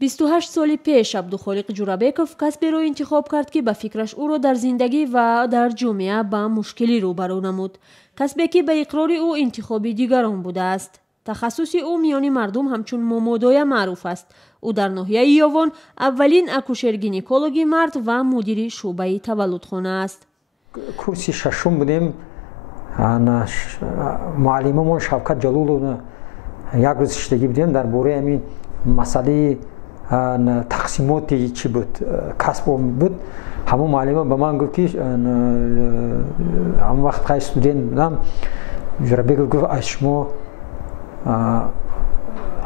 28 سال پیش عبدالخالق جورابکوف کسبی را انتخاب کرد که به فکرش او را در زندگی و در جامعه با مشکلی روبرو نمود. کسبی که به اقرار او انتخاب دیگران بوده است. تخصص او میان مردم همچون مومودای معروف است. او در ناحیه یاوان اولین اکوشر گینکولوگ مرد و مدیر شعبه تولدخانه است. کورس ششم بودیم. معلممون شوکت جلولو یک روز شتگی بودیم در باره همین مسئله تقسیماتی چی بود کسب بود. همون معلم به من گفت که همون وقت خیلی استودنت بودم. جورابکوف گفت از شما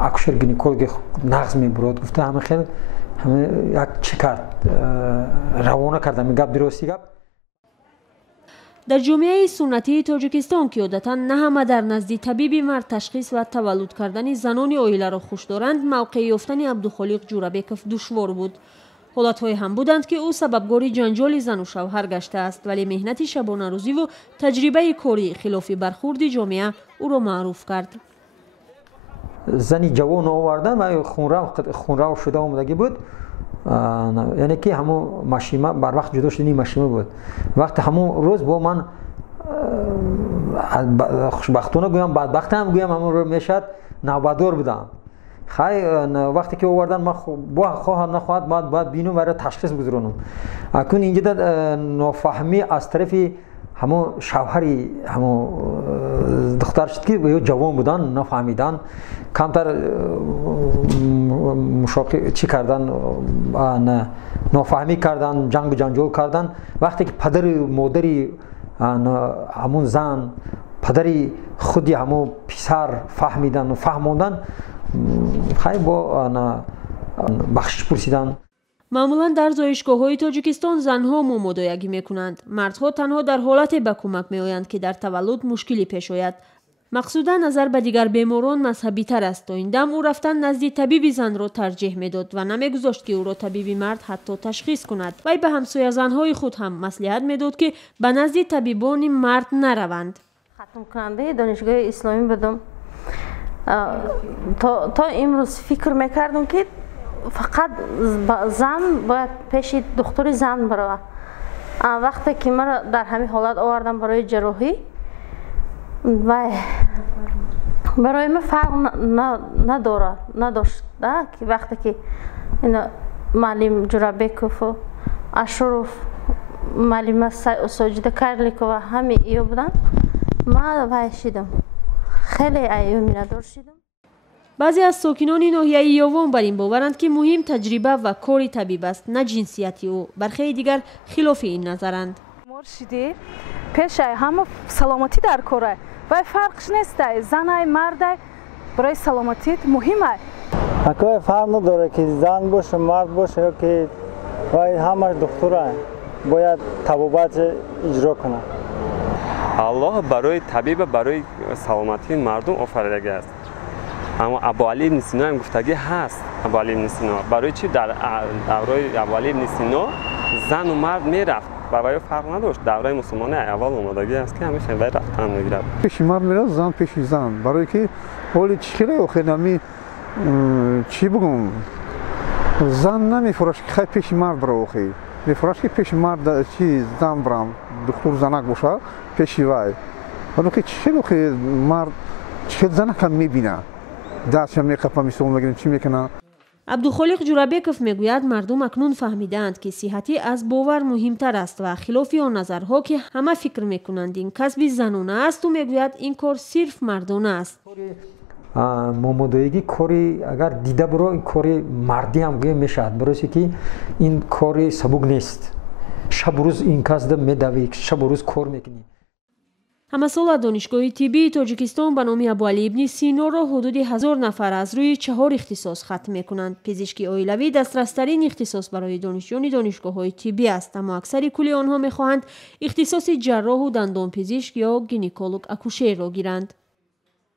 اکوشر گینکولوگ نقض میبرد. گفته همه خیلی یک چی کرد روانه کردم این گپ درستی گپ. در جامعه سنتی تاجیکستان که عادتاً نه همه در نزد طبیب مرد تشخیص و تولد کردن زنان عائله را خوش دارند، موقع یافتن عبدالخالق جورابکوف دشوار بود. حالت‌های هم بودند که او سببگار جنجال زن و شوهر گشته است، ولی مهنت شبانه روزی و تجربه کاری خلاف برخورد جامعه او را معروف کرد. زنی جوان آوردن و خونرو شده آمدگی بود. یعنی که همون ماشیمه بر وقت جدا شدنی ماشیمه بود. وقت همون روز با من خوشبختانه گویم بدبخت هم گویم همون رو میشد نوبادور بودم. خیلی وقتی که آوردن من با خواهد نخواهد باید بینم برای تشخیص بگذارم. اکنون اینجا نافهمی از طرف همون شوهری همون دختر شد که جوان بودن نفهمیدن کمتر مشاقه چی کردن نافهمی کردن جنگ و جنجال کردن. وقتی که پدر مادری همون زن پدری خودی همون پسر فهمیدن و فهموندن خیلی با بخشش پرسیدن. معمولا در زایشگاه‌های تاجیکستان زنها مومودایگی میکنند. مردها تنها در حالت به کمک میآیند که در تولد مشکلی پیش آید. مقصودا نظر به دیگر بیماران مذهبی تر است. تا این دم او رفتن نزد طبیب زن را ترجیح میداد و نمیگذاشت که او را طبیب مرد حتی تشخیص کند. وی به همسایه زنهای خود هم مصلحت میداد که به نزد طبیبان مرد نروند. ختم کننده دانشگاه اسلامی بودم. تا امروز فکر میکردم که فقط زن باید پیش دکتر زن بروه. وقتی که من در همین حالت آوردم برای جراحی و برای من فرق نداشت که وقتی که معلم جورابکوف و اشرف معلم ساجده کارلیکو و همه ایو بودن من وایشیدم. خیلی ایومی ندار شدم. بعضی از ساکنان ناحیه یاوان بر این باورند که مهم تجربه و کار طبیب است نه جنسیتی او. برخی دیگر خلاف این نظرند. مرشدی پیش همه سلامتی در کاره و فرقش نیست. زن مرد برای سلامتی مهمه. اگه فرق نداره که زن باشه مرد باشه یا که همه دکتر باید طبابت اجرا کنه. الله برای طبیب برای سلامتی مردم آفریده است. اما ابوعلی ابن سینا هم گفتگی هست. ابوعلی ابن سینا برای چی در دوره ابوعلی ابن سینا زن و مرد میرفت و برای فرق نداشت. دوره مسلمان اول اومدگی است که همیشه باید رفتن میگیرد. پیش مرد میره زن پیش زن برای که حالی چخیله و خیلی چی بگم زن نمیفروش که خیلی پیش مرد برای خیلی میفروش که پیش مرد چی زن برام دکتر زنک باشه پیشی وای. حالا که چخیله که مرد چخیل زنک هم میبینه دستش میقفه میسوم بگیرن چی میکنه. عبدالخالق جورابکوف میگوید مردم اکنون فهمیدند که صحتی از باور مهمتر است و خلاف آن نظرها که همه فکر میکنند این کسب زنانه است و میگوید این کار صرف مردانه است. مومودایگی کاری اگر دیده برو این کاری مردی هم گویا میشد برای که این کاری سبک نیست. شب روز این کس ده میدوی شب روز کار میکنی. همه سال دانشگاه طبی تاجیکستان به نام ابوعلی ابن سینا را حدود 1000 نفر از روی 4 اختصاص ختم میکنند. پزشکی عائلوی دسترس‌ترین اختصاص برای دانشجویان دانشگاه‌های طبی است، اما اکثر کل آنها میخواهند اختصاص جراح و دندانپزشک یا گینکولوگ اکوشر را گیرند.